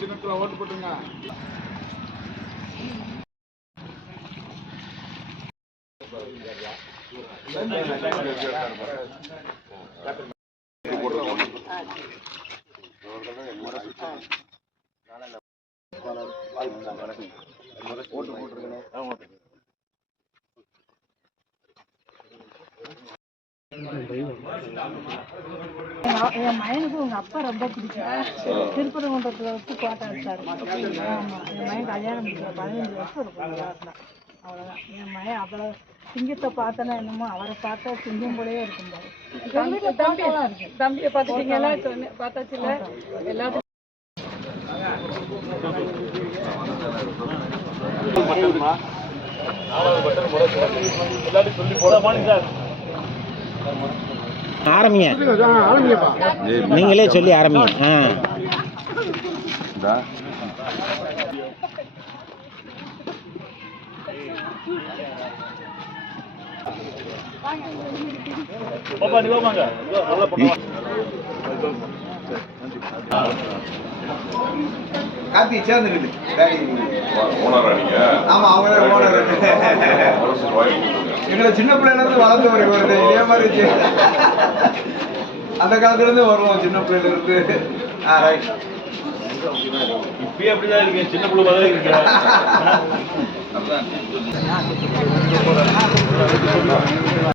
சின்னத்தில் ஓட்டு போட்டுருங்க. ஓட்டு போட்டுருக்கணும். என் மகனுக்கு உங்க அப்பா ரொம்ப பிடிக்கும். திருப்பரங்குன்றத்துல வச்சு கோட்டை வச்சாரு ஆமா என் மகன் கல்யாணம் முடியல பதினஞ்சு வருஷம் இருக்கும். கோட்டை அவ்வளவுதான். என் மகன் அவ்வளவு சிங்கத்தை பார்த்தனா என்னமோ அவரை பார்த்தா சிங்கம் போலயே இருக்கும் பாரு. எங்க வீட்டுல தம்பியெல்லாம் இருக்கு தம்பியை பார்த்துட்டீங்களா சொன்ன பார்த்தாச்சுல்ல? எல்லாத்துக்கும் ஆரம்பிங்க. நீங்களே சொல்லி ஆரம்பிங்க. ஆ. ஓனரா நீங்க? ஆமா அவங்க எங்களை சின்ன பிள்ளைல இருந்து வளர்ந்து ஒரு இதே. மாதிரி. அந்த காலத்துல இருந்து வருவோம் சின்ன பிள்ளைல இருந்து ஆ ரைட் இப்பயே அப்படிதான் இருக்கேன். சின்ன பிள்ளை மாதிரி இருக்கேன்.